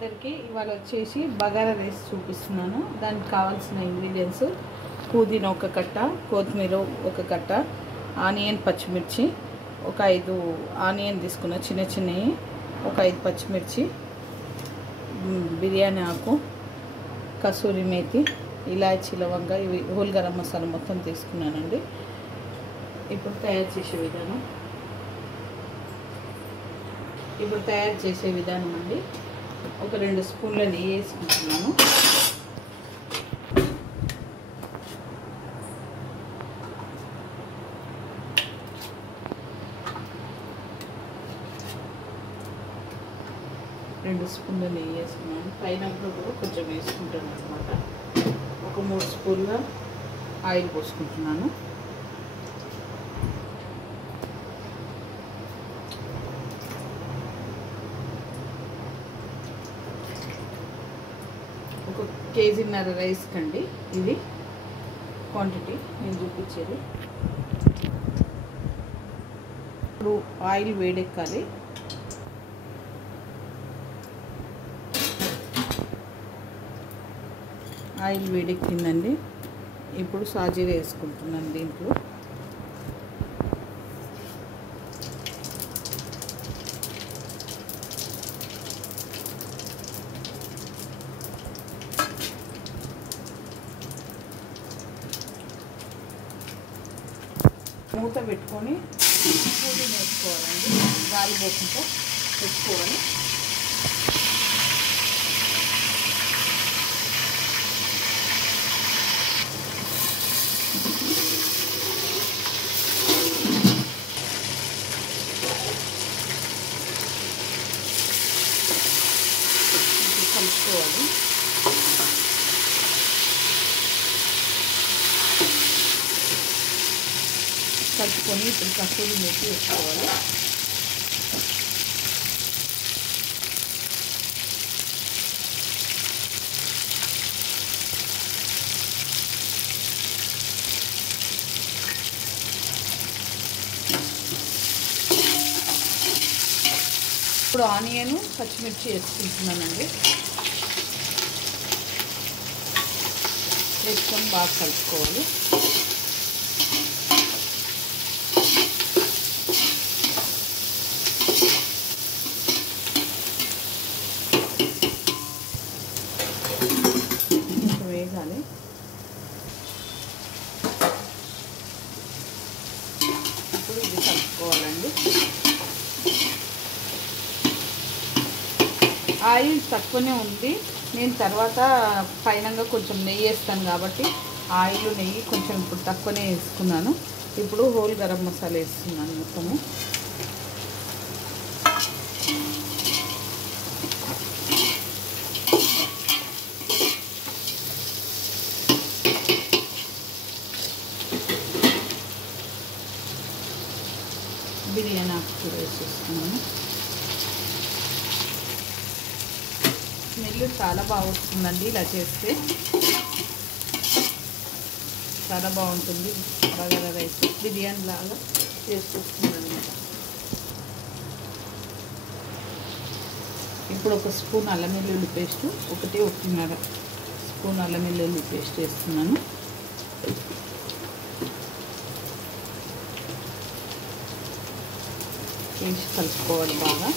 అందరికీ ఇవాళ వచ్చేసి బగారా రైస్ చూపిస్తున్నాను. దానికి కావాల్సిన ఇంగ్రీడియంట్స్ పుదీనా ఒక కట్ట, కొత్తిమీర ఒక కట్ట, ఆనియన్ పచ్చిమిర్చి ఒక 5 ఆనియన్ తీసుకున్న చిన్న చిన్నవి, ఒక 5 పచ్చిమిర్చి, బిర్యానీ ఆకు, కసూరి మేతి, ఇలాచీ, లవంగా, ఇవి హోల్ గరం మసాలా మొత్తం తీసుకున్నానండి. ఇప్పుడు తయారు చేసే విధానం అండి. ఒక 2 స్పూన్ల నెయ్యి వేసుకుంటున్నాను. పైన కూడా కొంచెం వేసుకుంటాను అనమాట. ఒక 3 స్పూన్ల ఆయిల్ పోసుకుంటున్నాను. ఒక కేజీన్నర రైస్ కండి ఇది క్వాంటిటీ నేను చూపించేది. ఇప్పుడు ఆయిల్ వేడెక్కాలి. ఆయిల్ వేడెక్కిందండి. ఇప్పుడు సాజీరా వేసుకుంటున్నాను. దీంట్లో మూత పెట్టుకొని పుదీనా వేసుకోవాలండి. గాలి పోకుండా పెట్టుకోవాలి. కలుపుకోవాలి. కలుపుకొని ఇప్పుడు కసూరి మేతి వేసుకోవాలి. ఇప్పుడు ఆనియన్ పచ్చిమిర్చి వేసుకుంటున్నానండి. వేసుకొని బాగా కలుపుకోవాలి. వేగాలి. ఇప్పుడు ఇది కలుపుకోవాలండి. ఆయిల్ తక్కువనే ఉంది. నేను తర్వాత ఫైనల్గా కొంచెం నెయ్యి వేస్తాను కాబట్టి ఆయిల్ నెయ్యి కొంచెం ఇప్పుడు తక్కువనే వేసుకున్నాను. ఇప్పుడు హోల్ గరం మసాలా వేస్తున్నాను మొత్తము. బిర్యానీ ఆకు కూడా వేసేస్తున్నాను. స్మెల్ చాలా బాగా వస్తుందండి. ఇలా చేస్తే చాలా బాగుంటుంది. బగారా రైస్ బిర్యానీ లాగా చేసుకొస్తుందండి. ఇప్పుడు ఒక స్పూన్ అల్లం వెల్లుల్లి పేస్ట్, 1.5 స్పూన్ అల్లం వెల్లుల్లి పేస్ట్ వేస్తున్నాను. వేసి కలుపుకోవాలి బాగా.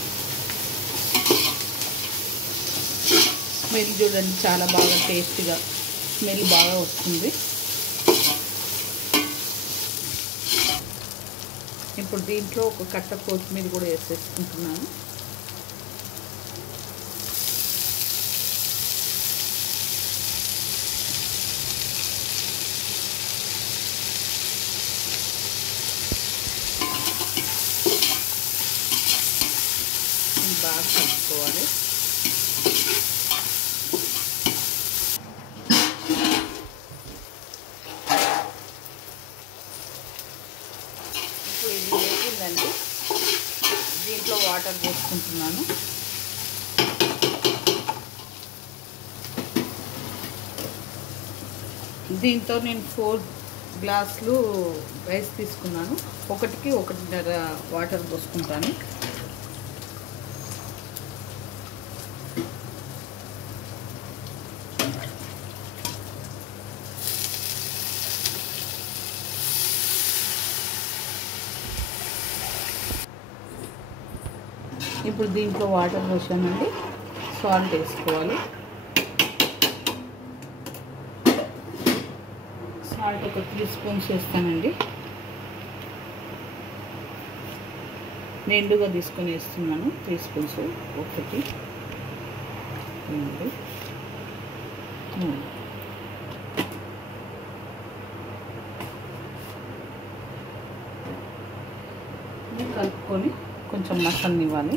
స్మెల్ చూడండి, చాలా బాగా టేస్ట్గా స్మెల్ బాగా వస్తుంది. ఇప్పుడు దీంట్లో ఒక కట్ట కొత్తిమీర కూడా వేసేసుకుంటున్నాను. బాగా కలుపుకోవాలి. ఇప్పుడు ఇది వేగిందండి. దీంట్లో వాటర్ పోసుకుంటున్నాను. దీంతో నేను 4 గ్లాసులు రైస్ తీసుకున్నాను. 1కి 1.5 వాటర్ పోసుకుంటాను. ఇప్పుడు దీంట్లో వాటర్ పోసానండి, సాల్ట్ వేసుకోవాలి. సాల్ట్ ఒక 3 స్పూన్స్ వేస్తానండి. నిండుగా తీసుకొని వేస్తున్నాను. 3 స్పూన్స్, 1 2 3 కలుపుకొని కొంచెం మసలనివ్వాలి.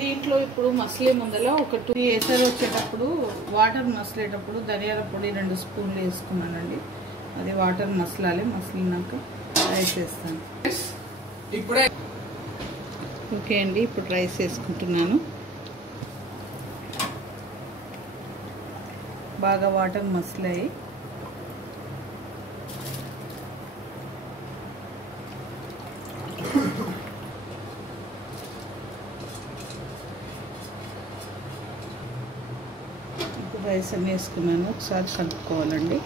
దీంట్లో ఇప్పుడు మసలే ముందర ఒక 2 ఎసరు వచ్చేటప్పుడు, వాటర్ మసలేటప్పుడు ధనియాల పొడి 2 స్పూన్లు వేసుకున్నానండి. అది వాటర్ మసలాలి. మసలినాక రైస్ వేస్తాను. ఇప్పుడే ఓకే అండి, ఇప్పుడు రైస్ వేసుకుంటున్నాను. బాగా వాటర్ మసలాయి. ఇప్పుడు రైస్ అన్నీ వేసుకున్నాను. ఒకసారి కలుపుకోవాలండి.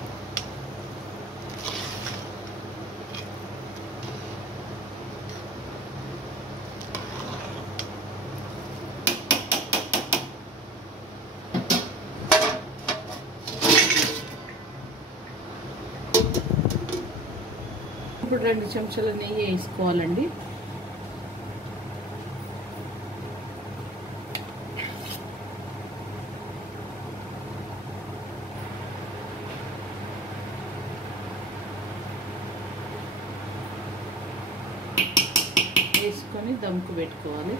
ఇప్పుడు 2 చెంచాల నెయ్యి వేసుకోవాలండి. వేసుకొని దమ్కు పెట్టుకోవాలి.